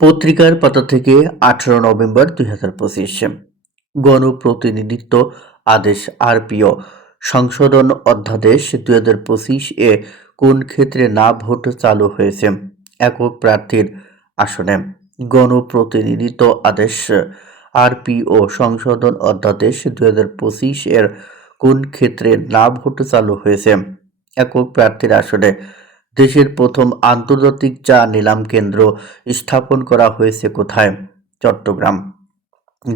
পত্রিকার পাতা থেকে আঠারো নভেম্বর দুই হাজার পঁচিশ। গণপ্রতিনিধিত্ব আদেশ আরপিও। সংশোধন অধ্যাদেশ দুই হাজার পঁচিশ এ কোন ক্ষেত্রে না ভোট চালু হয়েছে? একক প্রার্থীর আসনে। গণপ্রতিনিধিত্ব আদেশ আরপিও। সংশোধন অধ্যাদেশ দুই হাজার পঁচিশ এর কোন ক্ষেত্রে না ভোট চালু হয়েছে? একক প্রার্থীর আসনে। দেশের প্রথম আন্তর্জাতিক চা নিলাম কেন্দ্র স্থাপন করা হয়েছে কোথায়? চট্টগ্রাম।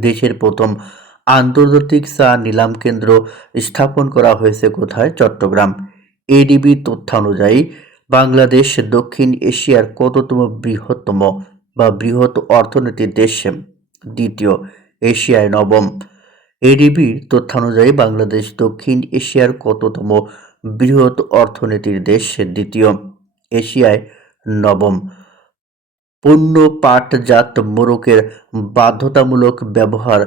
দেশের প্রথম আন্তর্জাতিক চা নিলাম কেন্দ্র স্থাপন করা হয়েছে কোথায়? চট্টগ্রাম। এডিবি তথ্যানুযায়ী, বাংলাদেশ দক্ষিণ এশিয়ার কততম বৃহত্তম বা বৃহৎ অর্থনীতির দেশ? দ্বিতীয়, এশিয়ায় নবম। এডিবির তথ্যানুযায়ী, বাংলাদেশ দক্ষিণ এশিয়ার কততম বৃহৎ অর্থনীতির দেশ দ্বিতীয় এশিয়ায় নবম। পণ্য পাটজাত মোড়কের বাধ্যতামূলক ব্যবহার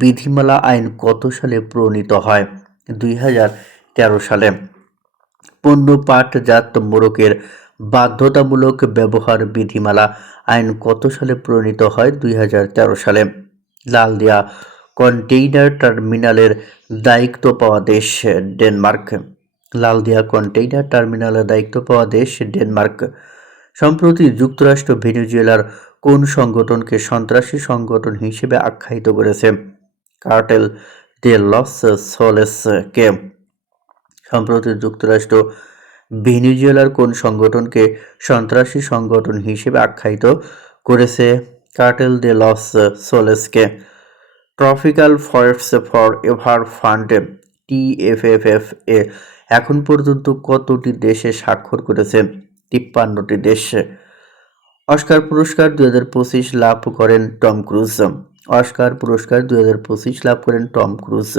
বিধিমালা আইন কত সালে প্রণীত হয়? দুই হাজার তেরো সালে। পণ্য পাটজাত মোড়কের বাধ্যতামূলক ব্যবহার বিধিমালা আইন কত সালে প্রণীত হয়? দুই হাজার তেরো সালে। লালদিয়া কন্টেইনার টার্মিনালের দায়িত্ব পাওয়া দেশ ডেনমার্ক। লালদিয়া কন্টেইনার টার্মিনালের দায়িত্ব পাওয়া দেশ ডেনমার্ক। সম্প্রতি যুক্তরাষ্ট্র ভেনিজুয়েলার কোন সংগঠনকে সন্ত্রাসী সংগঠন হিসেবে আখ্যায়িত করেছে? কার্টেল দে লস সোলেসকে। সম্প্রতি যুক্তরাষ্ট্র ভেনিজুয়েলার কোন সংগঠনকে সন্ত্রাসী সংগঠন হিসেবে আখ্যায়িত করেছে? Cartel de los সোলেসকে। Tropical forests for ever fund TFFF এ এখন পর্যন্ত কতটি দেশে স্বাক্ষর করেছে? তিপ্পান্নটি দেশ। অস্কার পুরস্কার দুই হাজার পঁচিশ লাভ করেন টম ক্রুজ। অস্কার পুরস্কার দুই হাজার পঁচিশ লাভ করেন টম ক্রুজ।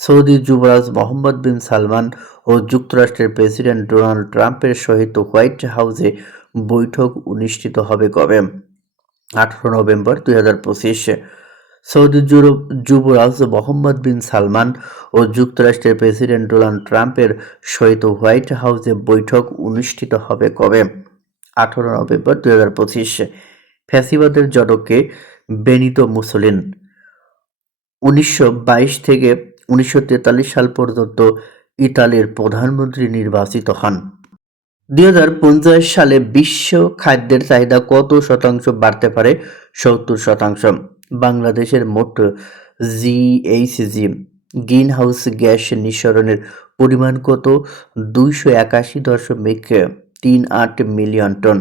সৌদি যুবরাজ মোহাম্মদ বিন সালমান ও যুক্তরাষ্ট্রের প্রেসিডেন্ট ডোনাল্ড ট্রাম্পের সহিত হোয়াইট হাউসে বৈঠক অনুষ্ঠিত হবে কবে? আঠারো নভেম্বর দুই হাজার পঁচিশ। সৌদি যুবরাজ মোহাম্মদ বিন সালমান ও যুক্তরাষ্ট্রের প্রেসিডেন্ট ডোনাল্ড ট্রাম্পের সহিত হোয়াইট হাউসে বৈঠক অনুষ্ঠিত হবে কবে? আঠারো নভেম্বর দুই হাজার পঁচিশ। ফ্যাসিবাদের জনককে বেনিতো মুসলিন উনিশশো বাইশ থেকে উনিশশো তেতাল্লিশ সাল পর্যন্ত ইতালির প্রধানমন্ত্রী নির্বাচিত হন। দুই হাজার পঞ্চাশ সালে বিশ্ব খাদ্যের চাহিদা কত শতাংশ বাড়তে পারে? সত্তর শতাংশ। বাংলাদেশের মোট জিএইচজি গ্রিন হাউস গ্যাস নিঃসরণের পরিমাণ কত? দুইশো একাশি দশমিক তিন আট মিলিয়ন টন।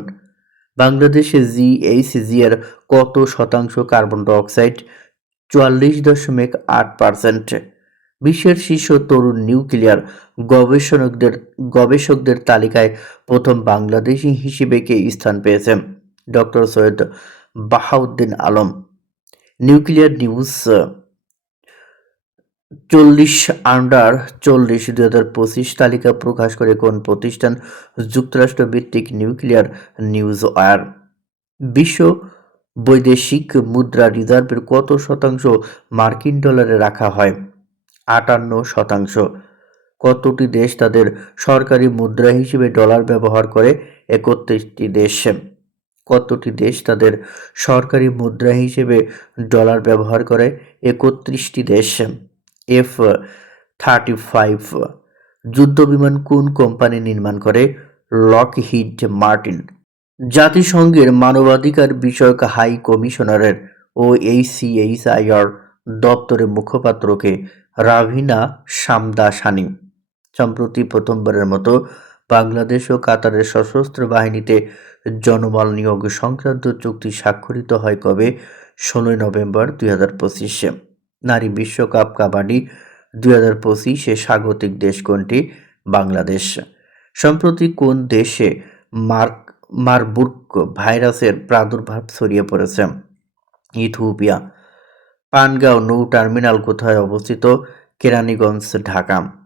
বাংলাদেশে জিএইচজি এর কত শতাংশ কার্বন ডাইঅক্সাইড? চুয়াল্লিশ দশমিক আট পার্সেন্ট। বিশ্বের শীর্ষ তরুণ নিউক্লিয়ার গবেষণকদের, গবেষকদের তালিকায় প্রথম বাংলাদেশি হিসেবে কে স্থান পেয়েছে doctor Syed Bahauddin Alam. Nuclear news চল্লিশ আন্ডার চল্লিশ দুই হাজার পঁচিশ তালিকা প্রকাশ করে কোন প্রতিষ্ঠান যুক্তরাষ্ট্র ভিত্তিক নিউক্লিয়ার নিউজ ওয়ার বিশ্ব বৈদেশিক মুদ্রা রিজার্ভের কত শতাংশ মার্কিন ডলারে রাখা হয়? আটান্ন শতাংশ। কতটি দেশ তাদের সরকারি মুদ্রা হিসেবে ডলার ব্যবহার করে? একত্রিশটি দেশ। কতটি দেশ তাদের সরকারি মুদ্রা হিসেবে ডলার ব্যবহার করে। একত্রিশটি দেশ, এফ থার্টি ফাইভ যুদ্ধবিমান কোন কোম্পানি নির্মাণ করে? Lockheed Martin. জাতিসংঘের মানবাধিকার বিষয়ক হাই কমিশনারের ও এইচসিএইচআইআর দপ্তরের মুখপাত্রকে রাভিনা সামদাসানি। সম্প্রতি প্রথমবারের মতো বাংলাদেশ ও কাতারের সশস্ত্র বাহিনীতে জনবল নিয়োগ সংক্রান্ত চুক্তি স্বাক্ষরিত হয় কবে? ষোলোই নভেম্বর দুই হাজার পঁচিশে। নারী বিশ্বকাপ কাবাডি দুই হাজার পঁচিশে স্বাগতিক দেশ কোনটি? বাংলাদেশ। সম্প্রতি কোন দেশে মার্ক, মারবুর্গ ভাইরাসের প্রাদুর্ভাব ছড়িয়ে পড়েছে? ইথিওপিয়া। পানগাঁও নৌ টার্মিনাল কোথায় অবস্থিত? কেরানীগঞ্জ, ঢাকা।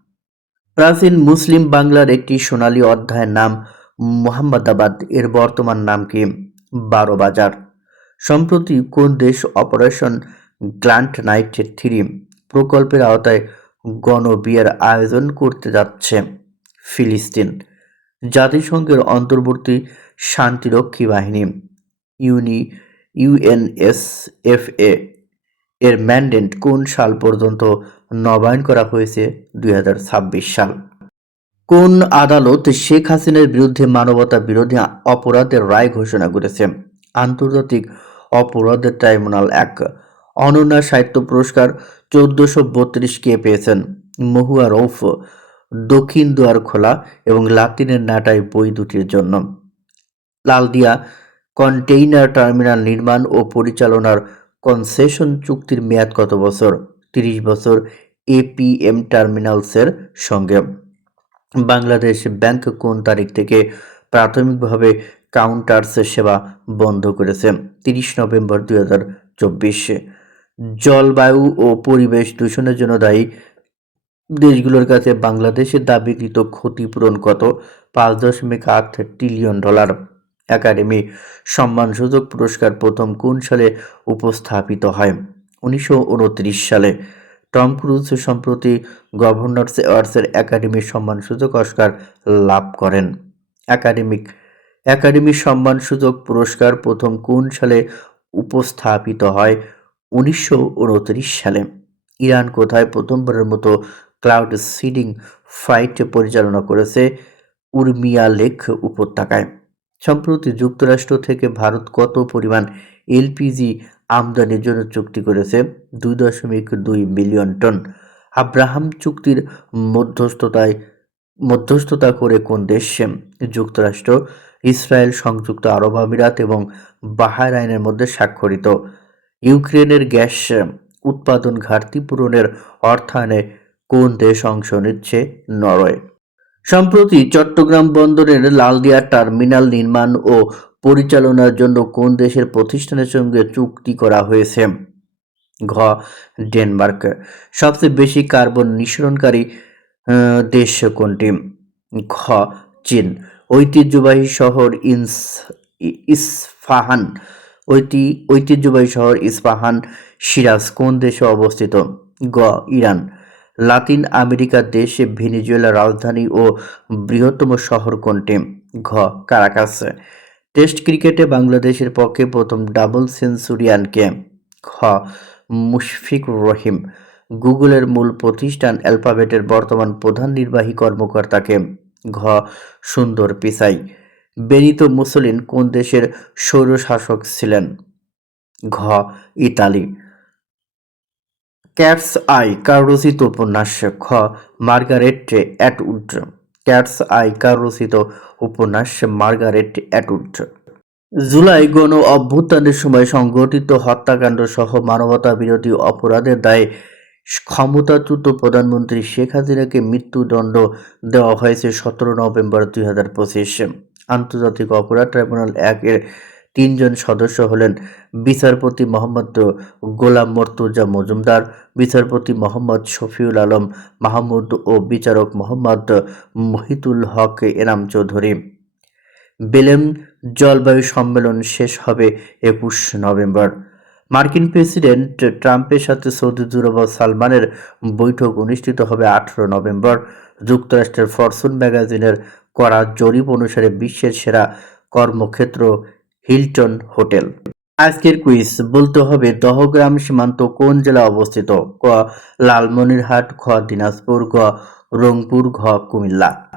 প্রাচীন মুসলিম বাংলার একটি সোনালী অধ্যায়ের নাম মোহাম্মদাবাদ। এর বর্তমান নাম কি? বারো বাজার সম্প্রতি কোন দেশ অপারেশন গ্ল্যান্ট নাইট থ্রি প্রকল্পের আওতায় গণবিয়ার আয়োজন করতে যাচ্ছে? ফিলিস্তিন। জাতিসংঘের অন্তর্বর্তী শান্তিরক্ষী বাহিনী, ইউনি ইউএনএসএফএ। এর ম্যান্ডেট কোন সাল পর্যন্ত নবায়ন করা হয়েছে? দুই হাজার ছাব্বিশ সাল। কোন আদালত শেখ হাসিনার বিরুদ্ধে মানবতা বিরোধী অপরাধের রায় ঘোষণা করেছে? আন্তর্জাতিক অপরাধের ট্রাইব্যুনাল এক। অনন্যা সাহিত্য পুরস্কার চোদ্দশো বত্রিশ কে পেয়েছেন? মহুয়া রৌফ দক্ষিণ দুয়ার খোলা এবং লাতিনের নাটাই বই দুটির জন্য। লালদিয়া কন্টেইনার টার্মিনাল নির্মাণ ও পরিচালনার কনসেশন চুক্তির মেয়াদ কত বছর? তিরিশ বছর এপিএম টার্মিনালসের সঙ্গে। বাংলাদেশ ব্যাংক কোন তারিখ থেকে প্রাথমিকভাবে কাউন্টার্স সেবা বন্ধ করেছে? তিরিশ নভেম্বর দুই হাজার চব্বিশে। জলবায়ু ও পরিবেশ দূষণের জন্য দায়ী দেশগুলোর কাছে বাংলাদেশের দাবিকৃত ক্ষতিপূরণ কত? পাঁচ দশমিক আট ট্রিলিয়ন ডলার একাডেমি সম্মানসূচক পুরস্কার প্রথম কোন সালে উপস্থাপিত হয়? উনিশশো উনত্রিশ সালে। টম ক্রুজ সম্প্রতি গভর্নর্স অ্যাওয়ার্ডসের একাডেমি সম্মানসূচক অস্কার লাভ করেন। একাডেমিক, একাডেমি সম্মানসূচক পুরস্কার প্রথম কোন সালে উপস্থাপিত হয়? উনিশশো উনত্রিশ সালে। ইরান কোথায় প্রথমবারের মতো ক্লাউড সিডিং ফাইট পরিচালনা করেছে? উর্মিয়া লেক উপত্যকায়। সম্প্রতি যুক্তরাষ্ট্র থেকে ভারত কত পরিমাণ এলপিজি আমদানির জন্য চুক্তি করেছে? দুই দশমিক দুই মিলিয়ন টন। আব্রাহাম চুক্তির মধ্যস্থতায়, মধ্যস্থতা করে কোন দেশ? যুক্তরাষ্ট্র, ইসরায়েল, সংযুক্ত আরব আমিরাত এবং বাহারাইনের মধ্যে স্বাক্ষরিত। ইউক্রেনের গ্যাস উৎপাদন ঘাটতি পূরণের অর্থায়নে কোন দেশ অংশ নিচ্ছে? নরওয়ে। সম্প্রতি চট্টগ্রাম বন্দরের লালদিয়া টার্মিনাল নির্মাণ ও পরিচালনার জন্য কোন দেশের প্রতিষ্ঠানের সঙ্গে চুক্তি করা হয়েছে? ঘ. ডেনমার্ক। সবচেয়ে বেশি কার্বন নিঃসরণকারী দেশ কোনটি? ঘ. চীন। ঐতিহ্যবাহী শহর ইনস ই- ইস্পাহান। ঐতি, ঐতিহ্যবাহী শহর ইস্পাহান সিরাজ কোন দেশে অবস্থিত? গ. ইরান। লাতিন আমেরিকার দেশ ভেনেজুয়েলার রাজধানী ও বৃহত্তম শহর কোনটি? ঘ. কারাকাস। টেস্ট ক্রিকেটে বাংলাদেশের পক্ষে প্রথম ডাবল সেঞ্চুরিয়ানকে খ মুশফিকুর রহিম। গুগলের মূল প্রতিষ্ঠান অ্যালফাবেটের বর্তমান প্রধান নির্বাহী কর্মকর্তাকে? ঘ. সুন্দর পিসাই। বেনিতো মুসলিন কোন দেশের স্বৈরশাসক ছিলেন? ঘ. ইতালি। ক্যাটস আই কার রচিত উপন্যাস খ মার্গারেট অ্যাটউড ক্যাটস আই কার রচিত উপন্যাস মার্গারেট অ্যাটউড জুলাই গণ অভ্যুত্থানের সময় সংঘটিত হত্যাকাণ্ড সহ মানবতা বিরোধী অপরাধের দায়ে ক্ষমতাচ্যুত প্রধানমন্ত্রী শেখ হাসিনাকে মৃত্যুদণ্ড দেওয়া হয়েছে সতেরো নভেম্বর দুই হাজার পঁচিশ। আন্তর্জাতিক অপরাধ ট্রাইব্যুনাল একের তিনজন সদস্য হলেন বিচারপতি মোহাম্মদ গোলাম মর্তুজা মজুমদার, বিচারপতি মোহাম্মদ শফিউল আলম মাহমুদ ও বিচারক মোহাম্মদ মহিতুল হক এনাম চৌধুরী। বেলেম জলবায়ু সম্মেলন শেষ হবে একুশ নভেম্বর। মার্কিন প্রেসিডেন্ট ট্রাম্পের সাথে সৌদি জুরবা সালমানের বৈঠক অনুষ্ঠিত হবে আঠারো নভেম্বর। যুক্তরাষ্ট্রের ফরচুন ম্যাগাজিনের করা জরিপ অনুসারে বিশ্বের সেরা কর্মক্ষেত্র হিলটন হোটেল। আজকের কুইজ, বলতে হবে দহগ্রাম সীমান্ত কোন জেলা অবস্থিত? ক, লালমনিরহাট খ দিনাজপুর, গ, রংপুর, ঘ, কুমিল্লা।